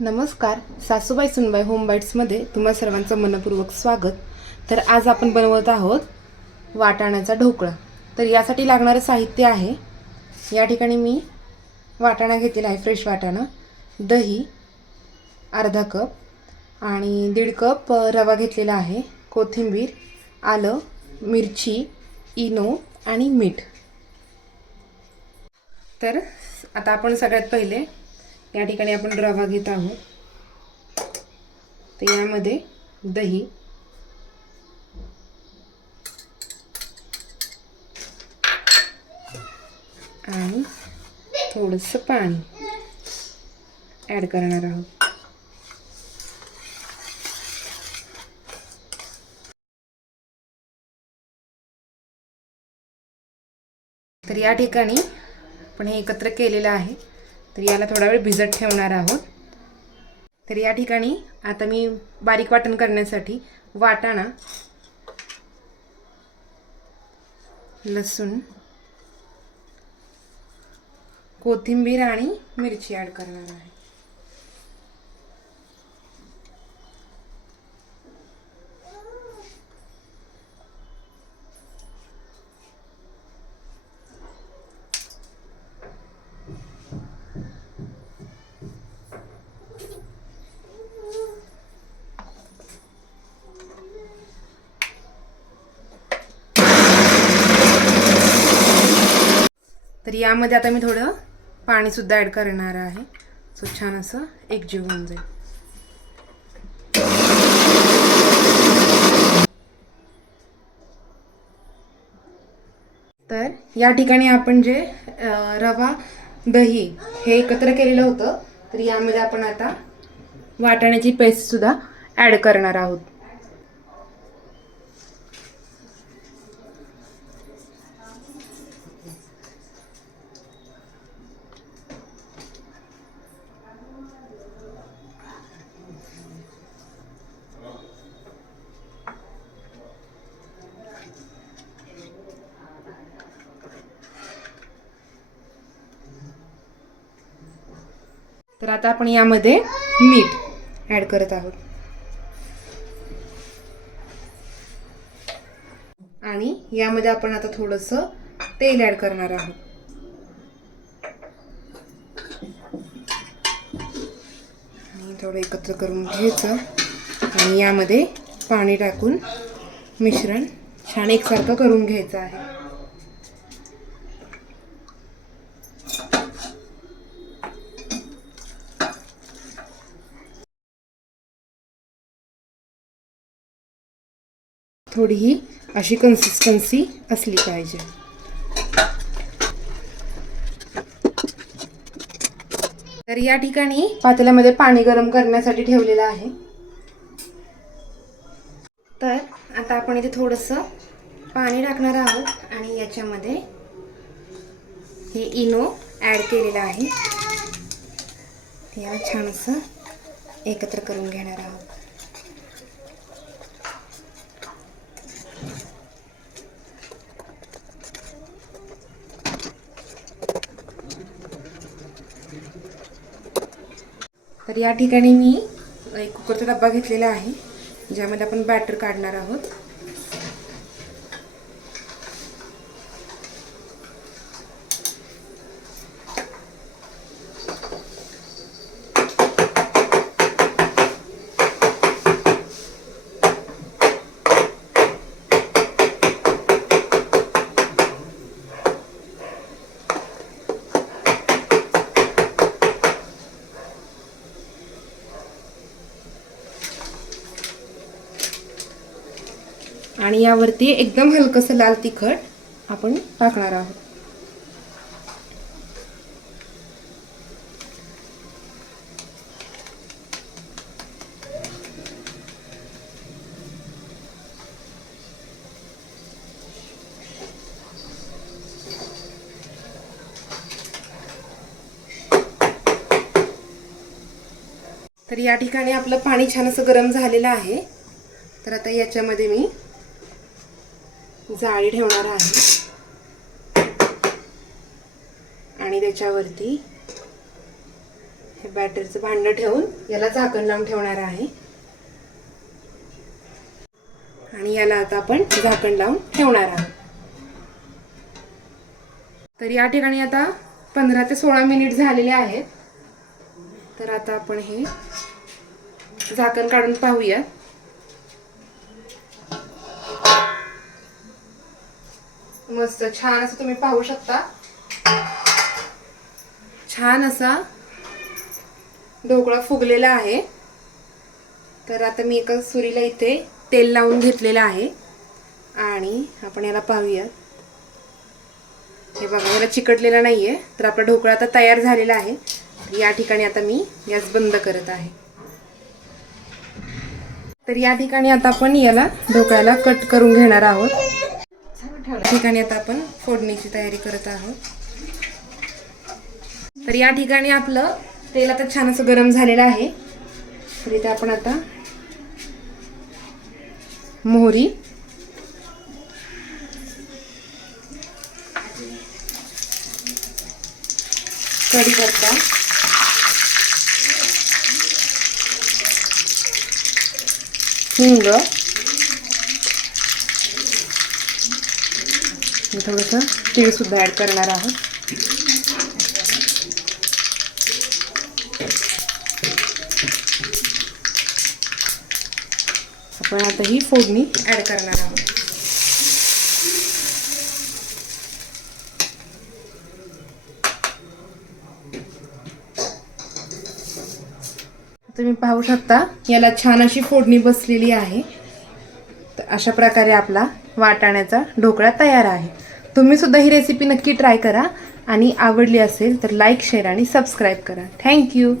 नमस्कार. सासूबाई सुनबाई होम बाईट्समध्ये तुम्हा सर्वांचं मनपूर्वक स्वागत. तर आज आपण बनवत आहोत वाटाण्याचा ढोकळा. तर यासाठी लागणारं साहित्य आहे, या ठिकाणी मी वाटाणा घेतलेला आहे, फ्रेश वाटाणा, दही अर्धा कप आणि 1.5 कप रवा घेतलेला आहे, कोथिंबीर, आलं, मिरची, इनो आणि मीठ. तर आता आपण सगळ्यात पहिले या ठिकाणी आपण रवा घेत आहोत. तर यामध्ये दही, आणि थोडंसं पाणी ॲड करणार आहोत. तर या ठिकाणी आपण हे एकत्र केलेलं आहे. तर याला थोडा वेळ भिजत ठेवणार आहोत. तर या ठिकाणी आता मी बारीक वाटण करण्यासाठी वाटाणा, लसूण, कोथिंबीर आणि मिरची ॲड करणार आहे. तर यामध्ये आता मी थोडं पाणी सुद्धा ॲड करणार आहे, सो छान असं एकजीव होऊन जाईल. तर या ठिकाणी आपण जे रवा, दही हे एकत्र केलेलं होतं, तर यामध्ये आपण आता वाटाण्याची पेस्ट सुद्धा ॲड करणार आहोत. तर आता आपण यामध्ये मीठ ॲड करत आहोत आणि यामध्ये आपण आता थोडंसं तेल ॲड करणार आहोत. आणि थोडं एकत्र करून घ्यायचं आणि यामध्ये पाणी टाकून मिश्रण छान एकसारखं करून घ्यायचं आहे. थोडी ही अशी कन्सिस्टन्सी असली पाहिजे. तर या ठिकाणी पातेल्यामध्ये पाणी गरम करण्यासाठी ठेवलेलं आहे. तर आता आपण इथे थोडंसं पाणी टाकणार आहोत आणि याच्यामध्ये हे इनो ॲड केलेलं आहे, याला छान असं एकत्र करून घेणार आहोत. तर या ठिकाणी मी एक कुकरचा डब्बा घेतलेला आहे, ज्यामध्ये आपण बॅटर काढणार आहोत. आणि यावरती एकदम हलकंसं लाल तिखट आपण टाकणार आहोत. तर या ठिकाणी आपलं पाणी छान असं गरम झालेलं आहे. तर आता याच्यामध्ये मी जाळी ठेवणार आहे आणि त्याच्यावरती हे बॅटरचं भांडं ठेवून याला झाकण लावून ठेवणार आहे आणि याला आता आपण झाकण लावून ठेवणार आहोत. तर या ठिकाणी आता 15 ते 16 मिनिट झालेले आहेत. तर आता आपण हे झाकण काढून पाहूया. मस्त छान असं तुम्ही पाहू शकता, छान असा ढोकळा फुगलेला आहे. तर आता मी एका सुरीला इथे तेल लावून घेतलेलं आहे आणि आपण याला पाहूया. हे बघा, याला चिकटलेला नाहीये. तर आपला ढोकळा आता तयार झालेला आहे. या ठिकाणी आता मी गॅस बंद करत आहे. तर या ठिकाणी आता आपण याला ढोकळ्याला कट करून घेणार आहोत. या ठिकाणी आता आपण फोडणीची तयारी करत आहोत. तर या ठिकाणी आपलं तेल आता छान असं गरम झालेलं आहे. तर इथे आपण आता मोहरी, कढीपत्ता, हिंग, थोडंसं तीळ सुद्धा ऍड करणार आहोत. आपण आता ही फोडणी ऍड करणार आहोत. तुम्ही पाहू शकता याला छान अशी फोडणी बसलेली आहे. तर अशा प्रकारे आपला वाटाण्याचा ढोकळा तयार आहे. तुम्ही सुद्धा ही रेसिपी नक्की ट्राय करा आणि आवडली असेल तर लाईक, शेअर आणि सबस्क्राईब करा. थँक्यू.